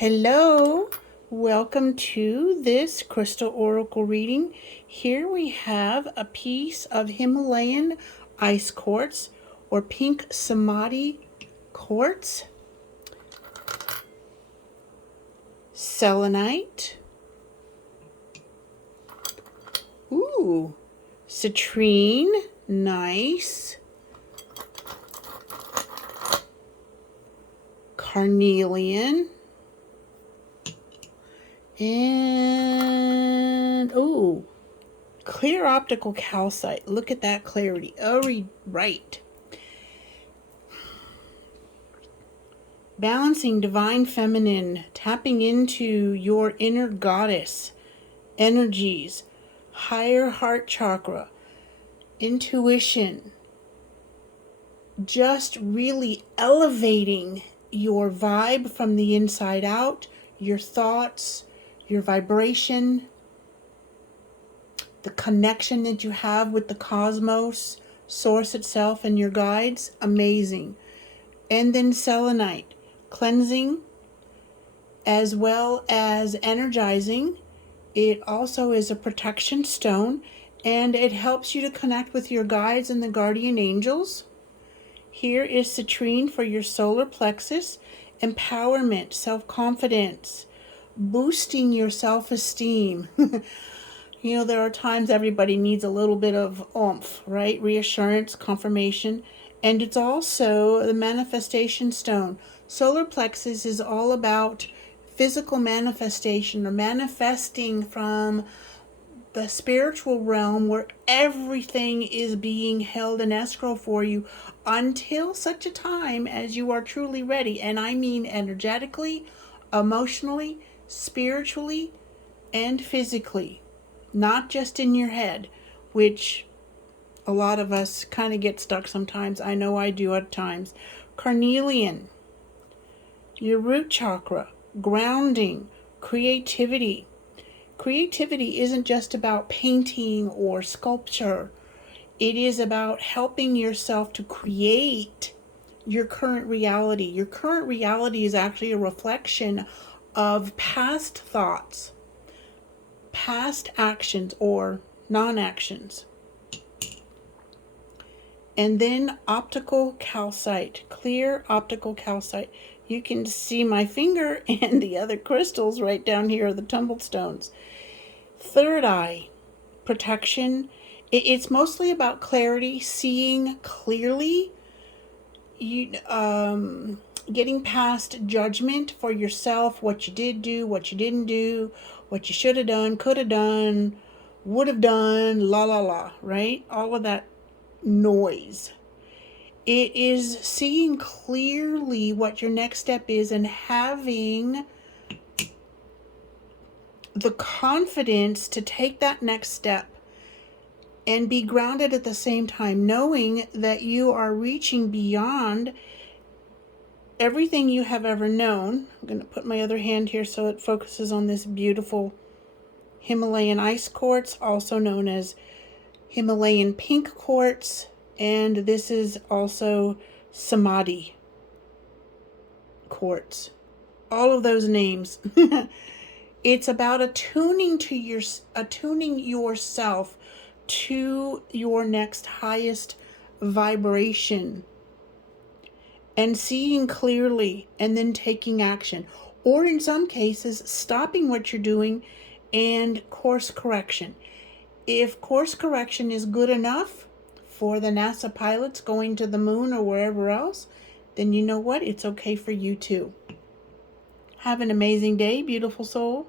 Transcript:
Hello, welcome to this crystal oracle reading. Here we have a piece of Himalayan Ice Quartz or pink samadhi quartz, Selenite, citrine, nice, Carnelian, and clear optical calcite. Look at that clarity. Right. Balancing divine feminine, tapping into your inner goddess energies, higher heart chakra, intuition, just really elevating your vibe from the inside out, your thoughts, your vibration, the connection that you have with the cosmos, source itself, and your guides. Amazing. And then selenite, cleansing as well as energizing. It also is a protection stone, and it helps you to connect with your guides and the guardian angels. Here is citrine for your solar plexus, empowerment, self-confidence, boosting your self-esteem. You know, there are times everybody needs a little bit of oomph, right? Reassurance, confirmation. And it's also the manifestation stone. Solar plexus is all about physical manifestation, or manifesting from the spiritual realm where everything is being held in escrow for you until such a time as you are truly ready. And I mean energetically, emotionally, spiritually, and physically. Not just in your head, which a lot of us kind of get stuck sometimes. I know I do at times. Carnelian, your root chakra, grounding, creativity. Creativity isn't just about painting or sculpture. It is about helping yourself to create your current reality. Your current reality is actually a reflection of past thoughts, past actions or non-actions. And then optical calcite, clear optical calcite. You can see my finger and the other crystals right down here are the tumbled stones. Third eye, protection. It's mostly about clarity, seeing clearly, getting past judgment for yourself, what you did do, what you didn't do, what you should have done, could have done, would have done, right? All of that noise. It is seeing clearly what your next step is and having the confidence to take that next step and be grounded at the same time, knowing that you are reaching beyond everything you have ever known. I'm going to put my other hand here so it focuses on this beautiful Himalayan Ice Quartz, also known as Himalayan Pink Quartz, and this is also Samadhi Quartz. All of those names. It's about attuning yourself to your next highest vibration and seeing clearly and then taking action, or in some cases stopping what you're doing and course correction. If course correction is good enough for the NASA pilots going to the moon or wherever else, then you know what? It's okay for you too. Have an amazing day, beautiful soul.